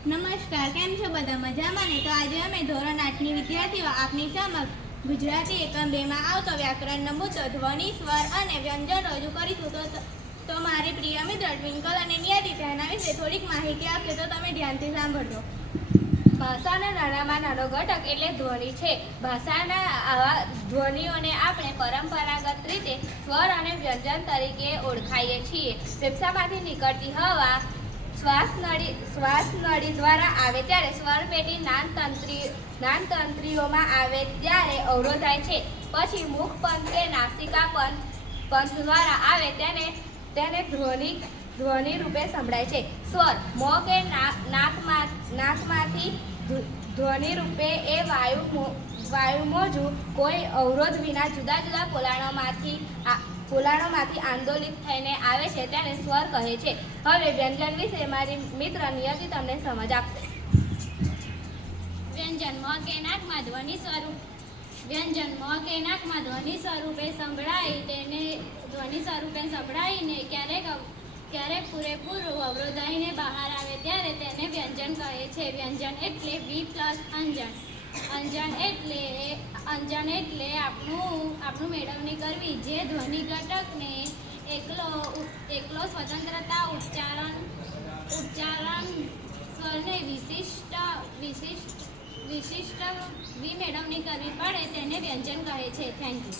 નમસ્કાર, કેમ છો બધા? મજામાં ને? તો આજે અમે ધોરણ 8ની વિદ્યાર્થીઓ આપની સમક્ષ ગુજરાતી એકમ 2માં આવતો વ્યાકરણનો મુદ્દો ધ્વનિ, સ્વર અને વ્યંજન રજૂ કરીશું. તો મારી પ્રિય મિત્ર ટ્વિંકલ અને નિયતિ તેના વિશે થોડીક માહિતી આપશે, તો તમે ધ્યાનથી સાંભળજો. ભાષાના નાનામાં નાનો ઘટક એટલે ધ્વનિ છે. ભાષાના આવા ધ્વનિઓને આપણે પરંપરાગત રીતે સ્વર અને વ્યંજન તરીકે ઓળખાઈએ છીએ. ફેફસામાંથી નીકળતી હવા શ્વાસ નળી દ્વારા આવે ત્યારે સ્વર પેટી જ્ઞાનતંત્રીઓમાં આવે ત્યારે અવરોધાય છે. પછી મુખ પંથ કે નાસિકા પંથ દ્વારા આવે તેને ધ્વનિ રૂપે સંભળાય છે. સ્વર મોં કે નાકમાંથી ધ્વનિ રૂપે એ વાયુ મોજું કોઈ અવરોધ વિના જુદા જુદા પોલાણોમાંથી આંદોલિત થઈને આવે છે તેને સ્વર કહે છે. હવે વ્યંજન વિશે મારી મિત્ર નિયતિ તમને સમજ આપશે. વ્યંજન મોં કે નાકમાં ધ્વનિ સ્વરૂપે સંભળાઈને ક્યારેક પૂરેપૂરું અવરોધાઈને બહાર આવે ત્યારે તેને વ્યંજન કહે છે. વ્યંજન એટલે V+ અંજન એટલે આપણું મેળવણી કરવી, જે ધ્વનિ ઘટકને એકલો સ્વતંત્રતા ઉચ્ચારણ સ્વરને વિશિષ્ટ મેળવણી કરવી પડે તેને વ્યંજન કહે છે. Thank you.